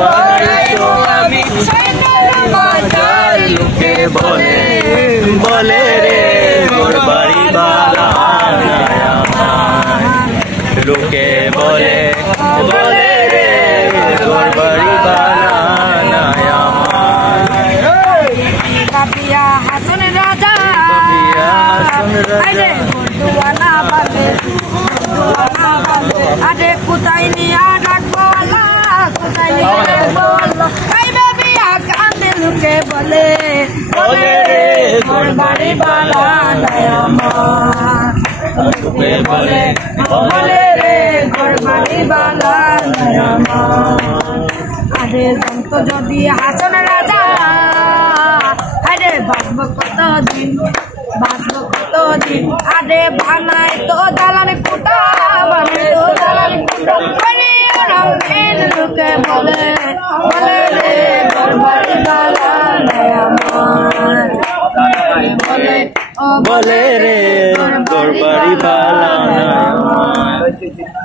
বানাইছো আমি লোকে বলে বলে রে ঘর বাড়ি বানায় আমার লোকে বলে বলে রে ঘর বাড়ি বানায় আমার বাপিয়া হাসন রাজা আরে বন্ধুয়ানা বালে আরে কোথায় নিয়ে রাখবো না কোথায় নিয়ে রাখবো আই বাপিয়া কান্দে লোকে বলে বলে রে ঘর বাড়ি বানায় আমার লোকে বলে বলে রে ঘর বাড়ি বানায় আমার আরে জন্ত যদি হাসন রাজা আরে বাঁচব কতদিন আরে বানাই তো দালান কুটা বানাই তো দালান কুটা লোকে বলে বলে রে ঘর বাড়ি বানায় আমার বলে বলে রে ঘর বাড়ি বানায় আমার।